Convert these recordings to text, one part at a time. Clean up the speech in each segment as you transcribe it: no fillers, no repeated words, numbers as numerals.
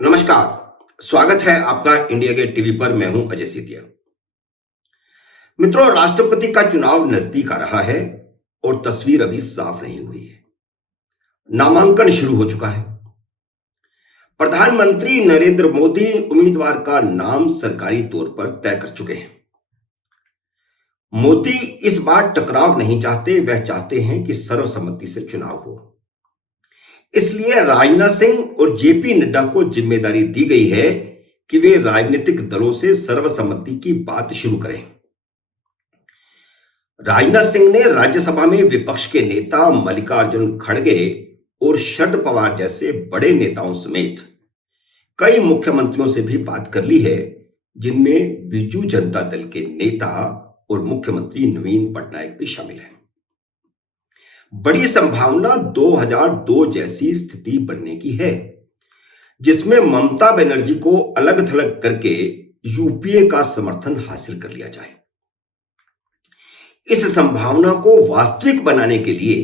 नमस्कार। स्वागत है आपका इंडिया गेट टीवी पर। मैं हूं अजय सीतिया। मित्रों, राष्ट्रपति का चुनाव नजदीक आ रहा है और तस्वीर अभी साफ नहीं हुई है। नामांकन शुरू हो चुका है। प्रधानमंत्री नरेंद्र मोदी उम्मीदवार का नाम सरकारी तौर पर तय कर चुके हैं। मोदी इस बार टकराव नहीं चाहते, वह चाहते हैं कि सर्वसम्मति से चुनाव हो। इसलिए राजनाथ सिंह और जेपी नड्डा को जिम्मेदारी दी गई है कि वे राजनीतिक दलों से सर्वसम्मति की बात शुरू करें। राजनाथ सिंह ने राज्यसभा में विपक्ष के नेता मल्लिकार्जुन खड़गे और शरद पवार जैसे बड़े नेताओं समेत कई मुख्यमंत्रियों से भी बात कर ली है, जिनमें बीजू जनता दल के नेता और मुख्यमंत्री नवीन पटनायक भी शामिल हैं। बड़ी संभावना 2002 जैसी स्थिति बनने की है, जिसमें ममता बनर्जी को अलग थलग करके यूपीए का समर्थन हासिल कर लिया जाए। इस संभावना को वास्तविक बनाने के लिए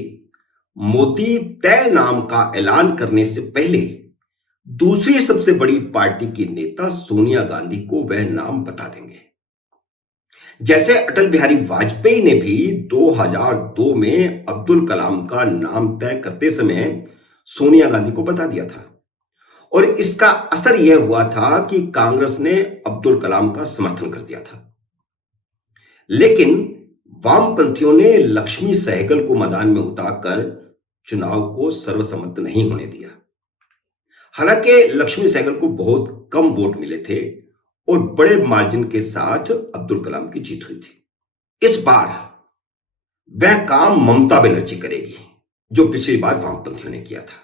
मोदी तय नाम का ऐलान करने से पहले दूसरी सबसे बड़ी पार्टी की नेता सोनिया गांधी को वह नाम बता देंगे। जैसे अटल बिहारी वाजपेयी ने भी 2002 में अब्दुल कलाम का नाम तय करते समय सोनिया गांधी को बता दिया था, और इसका असर यह हुआ था कि कांग्रेस ने अब्दुल कलाम का समर्थन कर दिया था। लेकिन वामपंथियों ने लक्ष्मी सहगल को मैदान में उतारकर चुनाव को सर्वसम्मत नहीं होने दिया। हालांकि लक्ष्मी सहगल को बहुत कम वोट मिले थे और बड़े मार्जिन के साथ अब्दुल कलाम की जीत हुई थी। इस बार वह काम ममता बनर्जी करेगी, जो पिछली बार वामपंथियों ने किया था,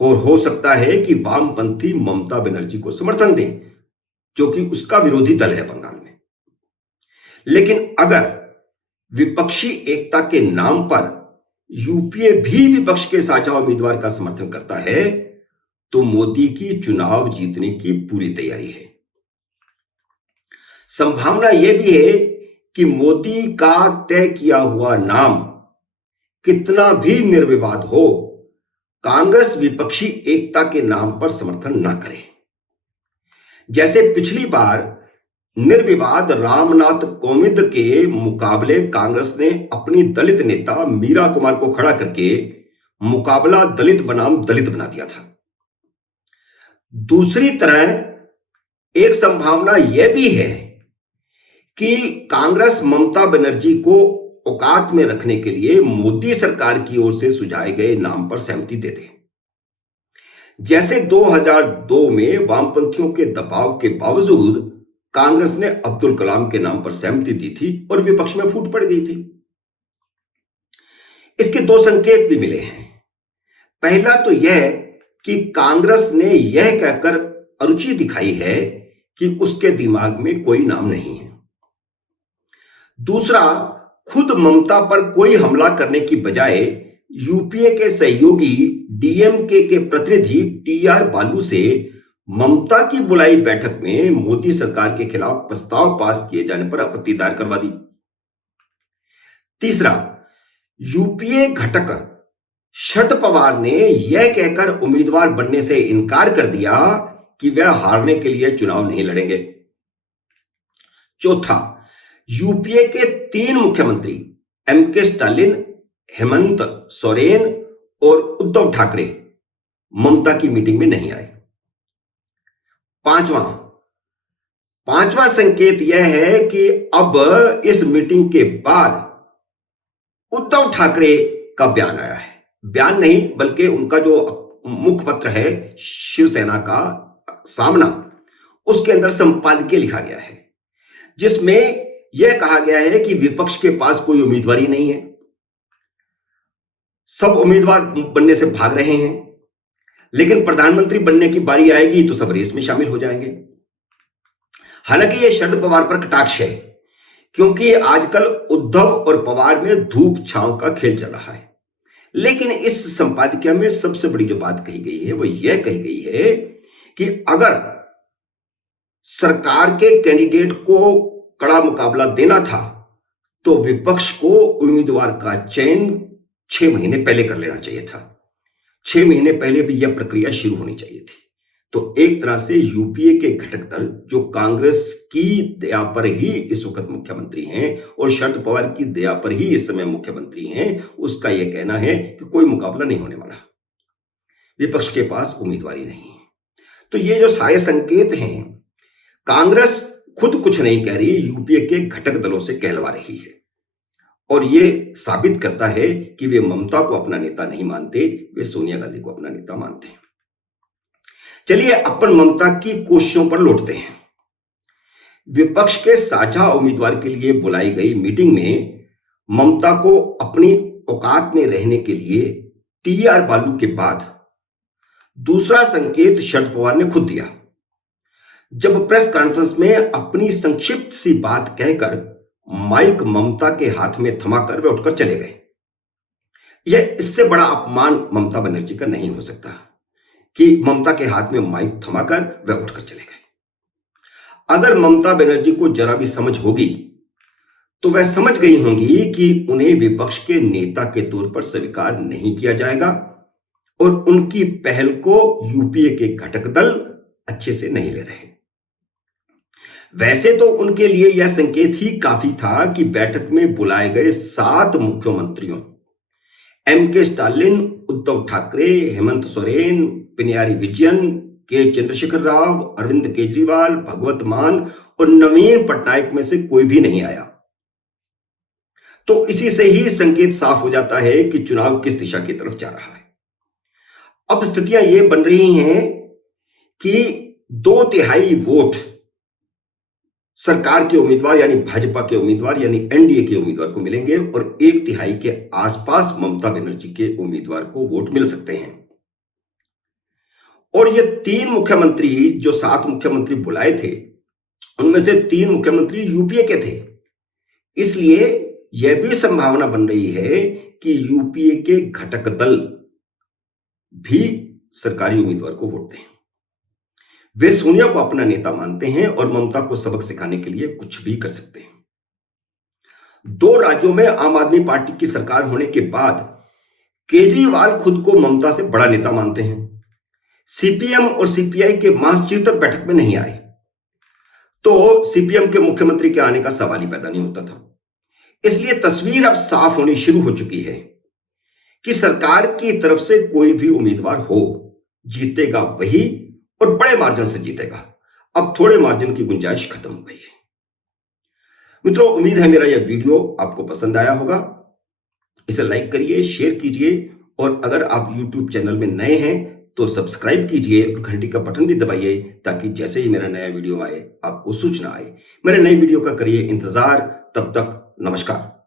और हो सकता है कि वामपंथी ममता बनर्जी को समर्थन दें, जो कि उसका विरोधी दल है बंगाल में। लेकिन अगर विपक्षी एकता के नाम पर यूपीए भी विपक्ष के साझा उम्मीदवार का समर्थन करता है, तो मोदी की चुनाव जीतने की पूरी तैयारी है। संभावना यह भी है कि मोदी का तय किया हुआ नाम कितना भी निर्विवाद हो, कांग्रेस विपक्षी एकता के नाम पर समर्थन न करे। जैसे पिछली बार निर्विवाद रामनाथ कोविंद के मुकाबले कांग्रेस ने अपनी दलित नेता मीरा कुमार को खड़ा करके मुकाबला दलित बनाम दलित बना दिया था। दूसरी तरह एक संभावना यह भी है कि कांग्रेस ममता बनर्जी को औकात में रखने के लिए मोदी सरकार की ओर से सुझाए गए नाम पर सहमति दे दे। जैसे 2002 में वामपंथियों के दबाव के बावजूद कांग्रेस ने अब्दुल कलाम के नाम पर सहमति दी थी और विपक्ष में फूट पड़ गई थी। इसके दो संकेत भी मिले हैं। पहला तो यह कि कांग्रेस ने यह कहकर अरुचि दिखाई है कि उसके दिमाग में कोई नाम नहीं है। दूसरा, खुद ममता पर कोई हमला करने की बजाय यूपीए के सहयोगी डीएमके के प्रतिनिधि टीआर बालू से ममता की बुलाई बैठक में मोदी सरकार के खिलाफ प्रस्ताव पास किए जाने पर आपत्ति दायर करवा दी। तीसरा, यूपीए घटक शरद पवार ने यह कहकर उम्मीदवार बनने से इनकार कर दिया कि वह हारने के लिए चुनाव नहीं लड़ेंगे। चौथा, यूपीए के 3 मुख्यमंत्री एमके स्टालिन, हेमंत सोरेन और उद्धव ठाकरे ममता की मीटिंग में नहीं आए। पांचवा संकेत यह है कि अब इस मीटिंग के बाद उद्धव ठाकरे का बयान आया है। बयान नहीं बल्कि उनका जो मुखपत्र है शिवसेना का सामना, उसके अंदर संपादकीय लिखा गया है, जिसमें यह कहा गया है कि विपक्ष के पास कोई उम्मीदवारी नहीं है, सब उम्मीदवार बनने से भाग रहे हैं, लेकिन प्रधानमंत्री बनने की बारी आएगी तो सब रेस में शामिल हो जाएंगे। हालांकि यह शरद पवार पर कटाक्ष है, क्योंकि आजकल उद्धव और पवार में धूप छांव का खेल चल रहा है। लेकिन इस संपादकीय में सबसे बड़ी जो बात कही गई है वो यह कही गई है कि अगर सरकार के कैंडिडेट को कड़ा मुकाबला देना था तो विपक्ष को उम्मीदवार का चयन 6 महीने पहले कर लेना चाहिए था। 6 महीने पहले भी यह प्रक्रिया शुरू होनी चाहिए थी। तो एक तरह से यूपीए के घटक दल जो कांग्रेस की दया पर ही इस वक्त मुख्यमंत्री हैं और शरद पवार की दया पर ही इस समय मुख्यमंत्री हैं, उसका यह कहना है कि कोई मुकाबला नहीं होने वाला, विपक्ष के पास उम्मीदवार ही नहीं है। तो ये जो सारे संकेत हैं, कांग्रेस खुद कुछ नहीं कह रही, यूपीए के घटक दलों से कहलवा रही है और ये साबित करता है कि वे ममता को अपना नेता नहीं मानते, वे सोनिया गांधी को अपना नेता मानते हैं। चलिए अपन ममता की कोशिशों पर लौटते हैं। विपक्ष के साझा उम्मीदवार के लिए बुलाई गई मीटिंग में ममता को अपनी औकात में रहने के लिए टीआर बालू के बाद दूसरा संकेत शरद पवार ने खुद दिया, जब प्रेस कॉन्फ्रेंस में अपनी संक्षिप्त सी बात कहकर माइक ममता के हाथ में थमाकर वे उठकर चले गए। यह इससे बड़ा अपमान ममता बनर्जी का नहीं हो सकता कि ममता के हाथ में माइक थमाकर वे उठकर चले गए। अगर ममता बनर्जी को जरा भी समझ होगी तो वह समझ गई होंगी कि उन्हें विपक्ष के नेता के तौर पर स्वीकार नहीं किया जाएगा और उनकी पहल को यूपीए के घटक दल अच्छे से नहीं ले रहे। वैसे तो उनके लिए यह संकेत ही काफी था कि बैठक में बुलाए गए 7 मुख्यमंत्रियों एमके स्टालिन, उद्धव ठाकरे, हेमंत सोरेन, पिनराई विजयन, के चंद्रशेखर राव, अरविंद केजरीवाल, भगवत मान और नवीन पटनायक में से कोई भी नहीं आया। तो इसी से ही संकेत साफ हो जाता है कि चुनाव किस दिशा की तरफ जा रहा है। अब स्थितियां यह बन रही हैं कि 2/3 वोट सरकार के उम्मीदवार यानी भाजपा के उम्मीदवार यानी एनडीए के उम्मीदवार को मिलेंगे और 1/3 के आसपास ममता बनर्जी के उम्मीदवार को वोट मिल सकते हैं। और ये 3 मुख्यमंत्री जो 7 मुख्यमंत्री बुलाए थे, उनमें से 3 मुख्यमंत्री यूपीए के थे। इसलिए यह भी संभावना बन रही है कि यूपीए के घटक दल भी सरकारी उम्मीदवार को वोट दें। वे सोनिया को अपना नेता मानते हैं और ममता को सबक सिखाने के लिए कुछ भी कर सकते हैं। 2 राज्यों में आम आदमी पार्टी की सरकार होने के बाद केजरीवाल खुद को ममता से बड़ा नेता मानते हैं। सीपीएम और सीपीआई के महासचिव तक बैठक में नहीं आए, तो सीपीएम के मुख्यमंत्री के आने का सवाल ही पैदा नहीं होता था। इसलिए तस्वीर अब साफ होनी शुरू हो चुकी है कि सरकार की तरफ से कोई भी उम्मीदवार हो, जीतेगा वही और बड़े मार्जिन से जीतेगा। अब थोड़े मार्जिन की गुंजाइश खत्म हो गई है। मित्रों, उम्मीद है मेरा यह वीडियो आपको पसंद आया होगा। इसे लाइक करिए, शेयर कीजिए और अगर आप YouTube चैनल में नए हैं तो सब्सक्राइब कीजिए और घंटी का बटन भी दबाइए ताकि जैसे ही मेरा नया वीडियो आए आपको सूचना आए। मेरे नए वीडियो का करिए इंतजार। तब तक नमस्कार।